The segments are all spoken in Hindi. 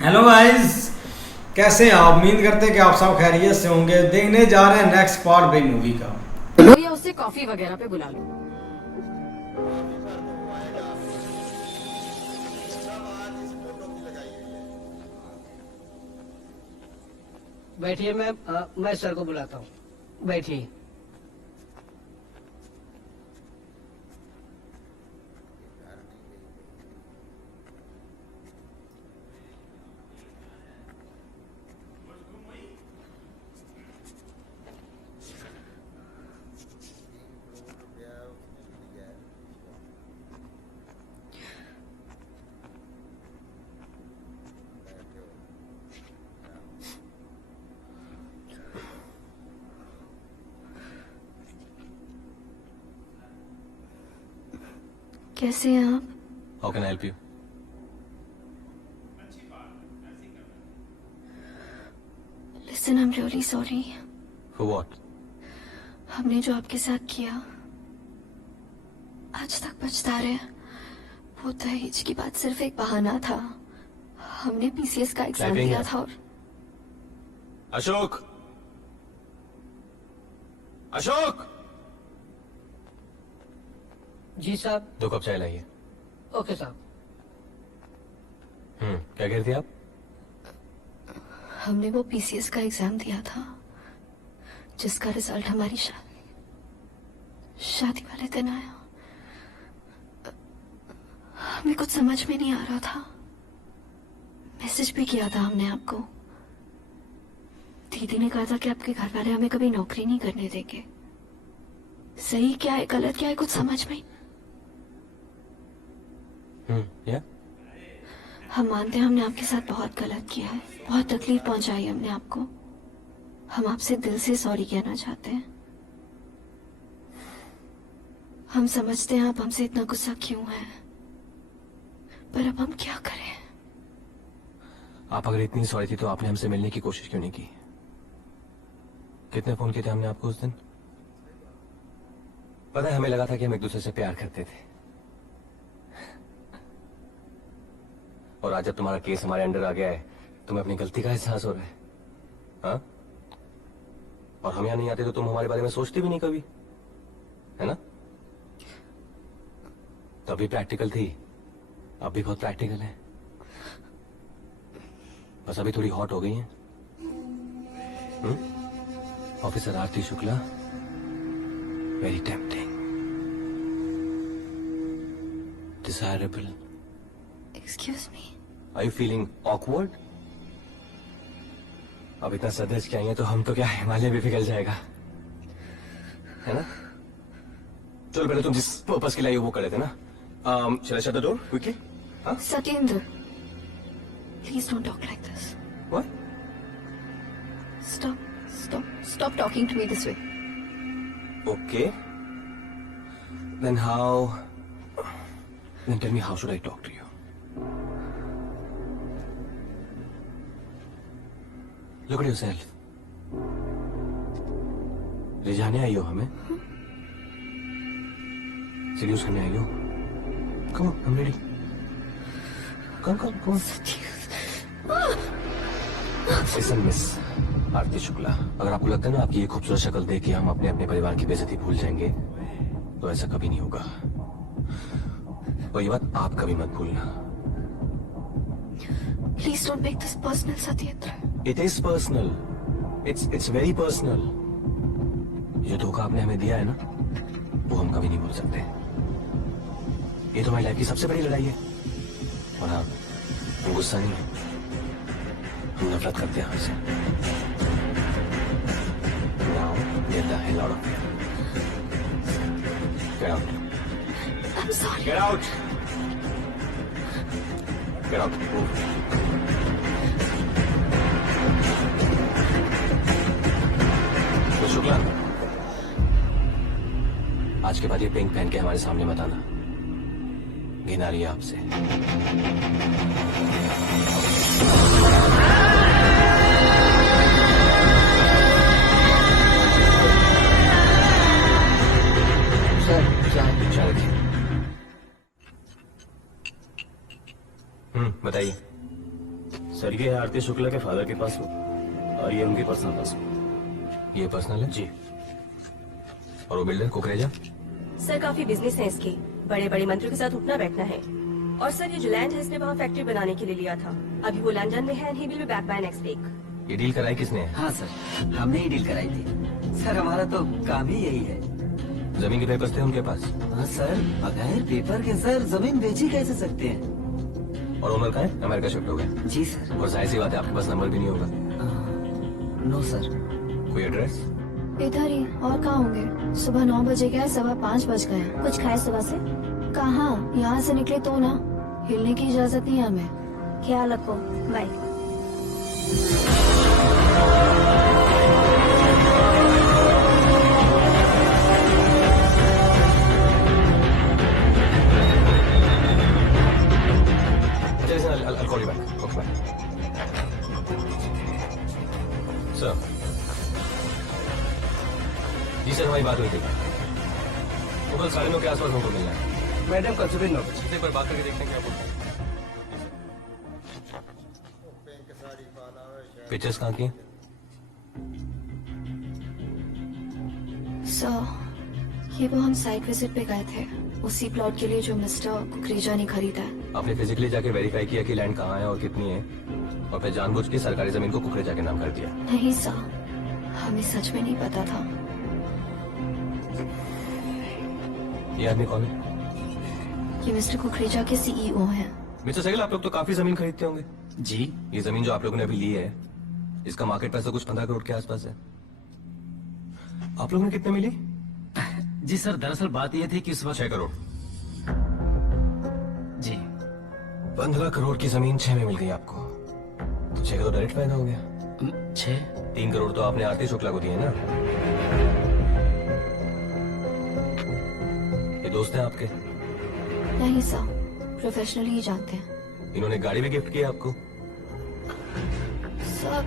Hello guys. कैसे हैं आप? उम्मीद करते हैं कि आप सब खैरियत से होंगे। देखने जा रहे हैं नेक्स्ट पार्ट भाई मूवी का। लो या उससे कॉफी वगैरह पे बुला लो। बैठिए मैम, मैं सर को बुलाता हूँ। बैठिए। कैसे हैं आप? How can I help you? Listen, I am really sorry. For what? हमने जो आपके साथ किया आज तक पछता रहे हैं। वो दहेज की बात सिर्फ एक बहाना था। हमने पीसीएस का एग्जाम Typing दिया है। था और अशोक! अशोक! जी साहब। 2 कप चाय लाइए। ओके साहब। क्या कह रही थी आप? हमने वो पीसीएस का एग्जाम दिया था जिसका रिजल्ट हमारी शादी वाले दिन आया। हमें कुछ समझ में नहीं आ रहा था। मैसेज भी किया था हमने आपको। दीदी ने कहा था कि आपके घर वाले हमें कभी नौकरी नहीं करने देंगे। सही क्या है गलत क्या है कुछ समझ में। या? हम मानते हैं हमने आपके साथ बहुत गलत किया है, बहुत तकलीफ पहुंचाई हमने आपको। हम आपसे दिल से सॉरी कहना चाहते हैं। हम समझते हैं आप हमसे इतना गुस्सा क्यों है, पर अब हम क्या करें। आप अगर इतनी सॉरी थी तो आपने हमसे मिलने की कोशिश क्यों नहीं की? कितने फोन किए थे हमने आपको उस दिन? पता है, हमें लगा था कि हम एक दूसरे से प्यार करते थे। और आज जब तुम्हारा केस हमारे अंडर आ गया है, तुम्हें अपनी गलती का एहसास हो रहा है। हाँ? और हम यहाँ नहीं आते तो तुम हमारे बारे में सोचती भी नहीं कभी, है ना? तभी प्रैक्टिकल थी, अब भी बहुत प्रैक्टिकल है। बस अभी थोड़ी हॉट हो गई है। Officer Aarti Shukla, very tempting, desirable. Excuse me. Are you feeling awkward? अब इतना सदस्य क्या है तो हम तो क्या हिमालय भी पिघल जाएगा, है ना? चलो पहले तुम जिस पर्पस के लिए आई हो वो कर लेते ना। Shall I shut the door quickly? हाँ? Satyendra, please don't talk like this. What? Stop talking to me this way. Okay. Then tell me, how should I talk to you? Look at yourself. रिझाने आई हो हमें? सीड्यूस करने आई हो? Come on, I'm ready. Come on. Listen, miss Aarti Shukla, अगर आपको लगता है ना आपकी ये खूबसूरत शक्ल देख के हम अपने अपने परिवार की बेइज्जती भूल जाएंगे, तो ऐसा कभी नहीं होगा। और ये बात आप कभी मत भूलना। Please don't make this personal, Satyendra. It is personal. It's very personal. ये धोखा आपने हमें दिया है ना, वो हम कभी नहीं भूल सकते। ये तो हमारी लाइफ की सबसे बड़ी लड़ाई है। और हाँ, हम गुस्सा नहीं है, हम नफरत करते हैं हमसे। Now get the hell out of here. Get out. I'm sorry. Get out. Get out. Move. तो शुक्ला, आज के बाद ये पिंक पहन के हमारे सामने मत आना। घिन आ रही है आपसे। सर चाय। चाय रखिए। बताइए। सर ये आरती शुक्ला के फादर के पास हो और ये उनकी पर्सनल पास हो। ये पर्सनल है जी। और वो बिल्डर कुकरेजा? सर काफी बिजनेस है इसके, बड़े बड़े मंत्रियों के साथ उठना बैठना है। और सर ये जो लैंड है इसने वहाँ फैक्ट्री बनाने के लिए लिया था, अभी वो लंदन में है, he will be back by next week. ये डील कराई किसने? हाँ सर, हमने ही डील कराई थी सर, हमारा तो काम ही यही है। जमीन के पेपर्स थे उनके पास? हाँ सर, बगैर पेपर के सर जमीन बेची कैसे सकते हैं? और ओनर कहाँ है? अमेरिका शिफ्ट हो गए? जी सर। और जाहिर सी बात है आपके पास नंबर भी नहीं होगा। No sir. कोई एड्रेस? इधर ही, और कहाँ होंगे? सुबह 9 बजे गए, 5:15 बज गए। कुछ खाए सुबह से? कहाँ, यहाँ से निकले तो ना, हिलने की इजाजत नहीं है हमें। ख्याल रखो, bye. I'll call you back. Okay, bye. Sir. जी सर, हमारी बात हुई थी। वो कल 9:30 के आसपास हमको मिलना है। मैडम कल सुबह 9 बजे। एक बार बात करके देखते हैं क्या बोलते हैं। पिक्चर्स कहाँ की हैं? सर, ये वो हम साइट विजिट पे गए थे, उसी प्लॉट के लिए जो मिस्टर कुकरेजा ने खरीदा है। आपने फिजिकली जाके वेरीफाई किया कि लैंड कहाँ है और कितनी है, और फिर जानबूझ के सरकारी जमीन को कुकरेजा के नाम कर दिया? नहीं सर, हमें सच में नहीं पता था। ये आदमी कौन है? ये मिस्टर कुकरेजा के सीईओ हैं। मिस्टर सहगल, आप लोग तो काफी जमीन खरीदते होंगे जी। ये जमीन जो आप लोगों ने अभी ली है, इसका मार्केट प्राइस तो कुछ 15 करोड़ के आसपास है। आप लोगों ने कितने मिली? जी सर, दरअसल बात यह थी कि इस वक्त 6 करोड़। जी 15 करोड़ की जमीन 6 में मिल गई आपको, तो 6 करोड़ डायरेक्ट फायदा हो गया। 6? 3 करोड़ तो आपने आरती शुक्ला को दिए ना। ये दोस्त हैं आपके? नहीं सर, प्रोफेशनली ही जानते हैं। इन्होंने गाड़ी भी गिफ्ट की आपको? सर,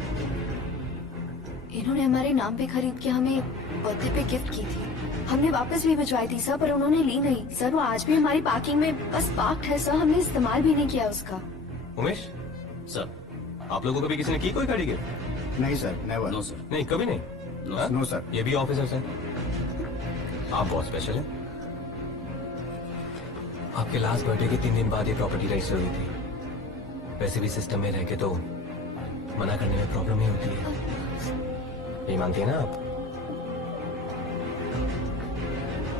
इन्होंने हमारे नाम पे खरीद के हमें बर्थडे पे गिफ्ट की थी। हमने वापस भी भिजवाई थी सर, पर उन्होंने ली नहीं। सर, वो आज भी हमारी पार्किंग में बस पार्क्ड है सर, हमने इस्तेमाल भी नहीं किया उसका। उमेश सर, आप लोगों को भी किसी ने की कोई गाड़ी गिफ्ट? नहीं सर, नेवर। No sir. नहीं, कभी नहीं? हाँ? No sir. ये भी ऑफिसर्स हैं। आप बहुत स्पेशल हैं। आपके लास्ट बर्थडे के 3 दिन बाद ये प्रॉपर्टी रजिस्टर हुई थी। वैसे भी सिस्टम में रह के तो मना करने में प्रॉब्लम ही होती है, ये मानती है ना आप?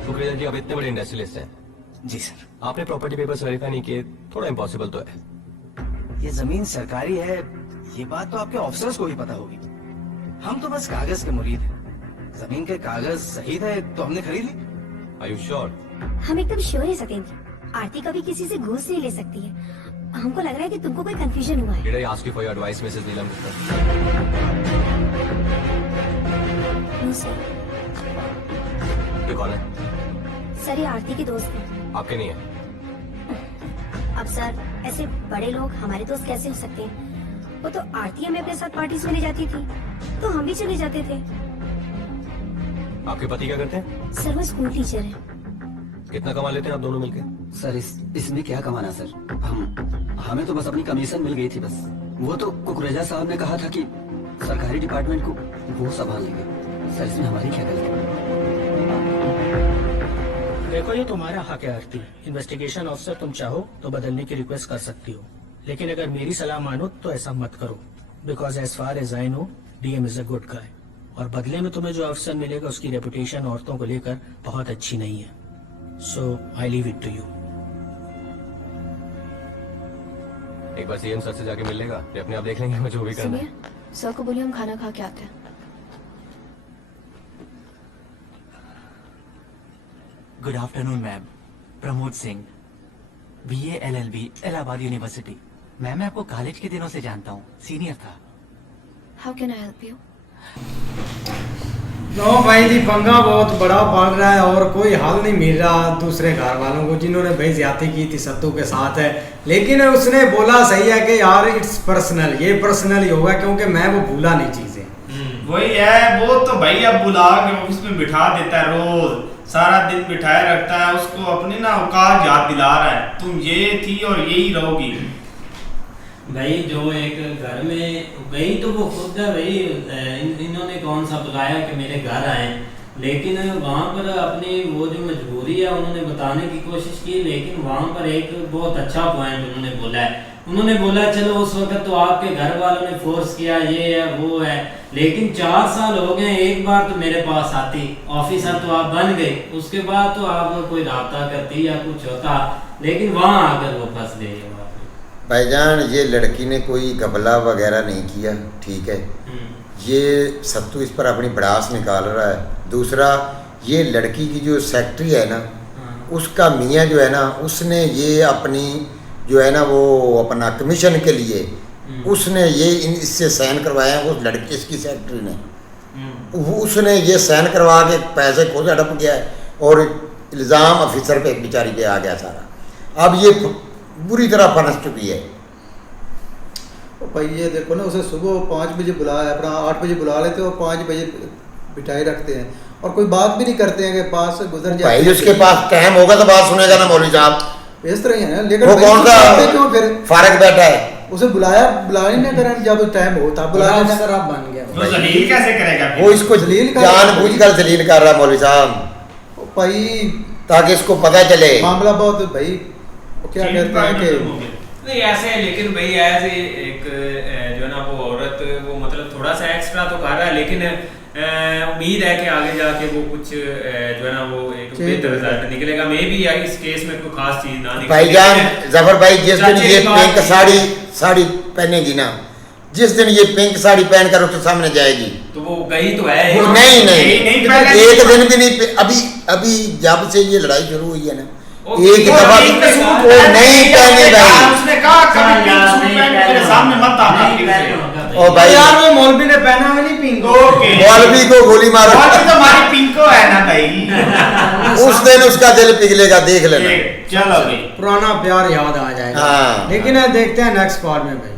कुकरेजा जी, आप इतने बड़े इंडस्ट्रियलिस्ट हैं। जी सर। आपने प्रॉपर्टी पेपर्स वेरीफाई नहीं किए, थोड़ा इम्पॉसिबल तो है। ये जमीन सरकारी है, ये बात तो आपके ऑफिसर्स को ही पता होगी। हम तो बस कागज के मुरीद हैं। जमीन के कागज सही थे तो हमने खरीद ली। Are you sure? हम एकदम श्योर है सत्येंद्र, आरती कभी किसी से घूस नहीं ले सकती है। हमको लग रहा है कि तुमको कोई कंफ्यूजन हुआ है। Did I ask you for your advice, Mrs. Neelam Gupta? No sir. ये कौन है? सर, ये आरती के दोस्त हैं। आपके नहीं है? अब सर, ऐसे बड़े लोग हमारे दोस्त कैसे हो सकते हैं? वो तो आरती हमें अपने साथ पार्टीज में ले जाती थी, तो हम भी चले जाते थे। आपके पति क्या करते हैं? सर, वो स्कूल टीचर है। कितना कमा लेते हैं आप दोनों मिलके? सर, इसमें क्या कमाना सर, हमें तो बस अपनी कमीशन मिल गई थी बस। वो तो कुकरेजा साहब ने कहा था कि सरकारी डिपार्टमेंट को वो संभाल लेंगे। सर, इसमें हमारी क्या गलती? देखो, ये तुम्हारा हक है आरती। इन्वेस्टिगेशन ऑफिसर तुम चाहो तो बदलने की रिक्वेस्ट कर सकती हो, लेकिन अगर मेरी सलाह मानो तो ऐसा मत करो, because as far as I know DM is a good guy, और बदले में तुम्हें जो अफसर मिलेगा उसकी रेपुटेशन औरतों को लेकर बहुत अच्छी नहीं है। So I leave it to you. एक बार सीएम सर से जाके मिल लेगा, ये अपने आप देख लेंगे हमें जो भी करना है। सुनिए, सर को बोलिए हम खाना खा के आते हैं। Good afternoon ma'am, Pramod Singh, BA LLB, Allahabad university. Ma'am, मैं आपको कॉलेज के दिनों से जानता हूँ, सीनियर था। How can I help you? No भाई जी, पंगा बहुत बड़ा पड़ रहा है और कोई हल नहीं मिल रहा दूसरे घर वालों को, जिन्होंने भाई ज्यादती की थी सत्तू के साथ है। लेकिन उसने बोला सही है कि यार इट्स पर्सनल, ये पर्सनल ही होगा, क्योंकि मैं वो भूला नहीं चीजें। वही है, वो तो भाई अब बुला के ऑफिस में बिठा देता है, रोज सारा दिन बिठाए रखता है, उसको अपनी ना औकात याद दिला रहा है, तुम ये थी और यही रहोगी। भाई जो एक घर में गई तो वो खुद है भाई, इन्होंने कौन सा बुलाया कि मेरे घर आए, लेकिन वहाँ पर अपनी वो जो मजबूरी है उन्होंने बताने की कोशिश की, लेकिन वहाँ पर एक बहुत अच्छा पॉइंट उन्होंने बोला है। उन्होंने बोला चलो उस वक्त तो आपके घर वालों ने फोर्स किया, ये है वो है, लेकिन 4 साल हो गए, एक बार तो मेरे पास आती, ऑफिसर तो आप बन गए, उसके बाद तो आप कोई रब्ता करती या कुछ होता, लेकिन वहाँ आकर वो फंस गई। भाईजान ये लड़की ने कोई घपला वगैरह नहीं किया, ठीक है, ये सत्तू इस पर अपनी भड़ास निकाल रहा है। दूसरा ये लड़की की जो सेक्रेटरी है ना, उसका मियाँ जो है ना, उसने ये अपनी जो है ना वो अपना कमीशन के लिए उसने ये इससे साइन करवाया है, उस लड़की इसकी सेक्रेटरी ने, उसने ये साइन करवा के पैसे खुद हड़प गया है और इल्ज़ाम ऑफिसर पे बेचारी पे आ गया सारा। अब ये बुरी तरह फंस चुकी है। भाई ये देखो ना, उसे सुबह 5 बजे बुलाया, अपना 8 बजे बुला लेते और 5 बजे बिठाई रखते हैं और कोई बात भी नहीं करते हैं कि पास से गुजर जाए। भाई उसके पास टाइम होगा तो बात सुनेगा ना मौलवी साहब, इस तरह ही है। लेकिन वो कौन सा क्यों फिर फारग बैठा है, उसे बुलाया ही नहीं करें, जब टाइम हो तब बुलाया बन गया। तो जलील कैसे करेगा? वो इसको जानबूझकर जलील कर रहा मौलवी साहब भाई, ताकि इसको पता चले मामला बहुत भाई क्या कहते हैं कि नहीं ऐसे, लेकिन भाई एज एक जो है ना वो औरत वो मतलब थोड़ा सा एक्स्ट्रा तो कर रहा है, लेकिन उम्मीद है कि आगे जाके वो कुछ जो है ना वो एक बेहतर रिजल्ट निकलेगा। मे भी इस केस में कोई खास चीज ना निकले। भाईजान जफर भाई, जिस दिन ये पिंक साड़ी पहनेगी ना, जिस दिन ये पिंक साड़ी पहनकर उसके सामने जाएगी तो वो गई तो है वो नहीं एक दिन भी नहीं, अभी जब से ये लड़ाई शुरू हुई है ना, एक दफा वो नहीं पहने भाई। उसने कहा कभी पिंक सूट पहन के मेरे सामने मत आना। ओ भाई यार वो मौलवी ने पहना है नहीं पिंक, ओके मौलवी को गोली मारो, मौलवी तो हमारी पिंको है ना भाई। उस दिन उसका दिल पिघलेगा, देख लेना। चलो भाई, पुराना प्यार याद आ जाएगा। हाँ। लेकिन देखते हैं नेक्स्ट पार्ट में भाई।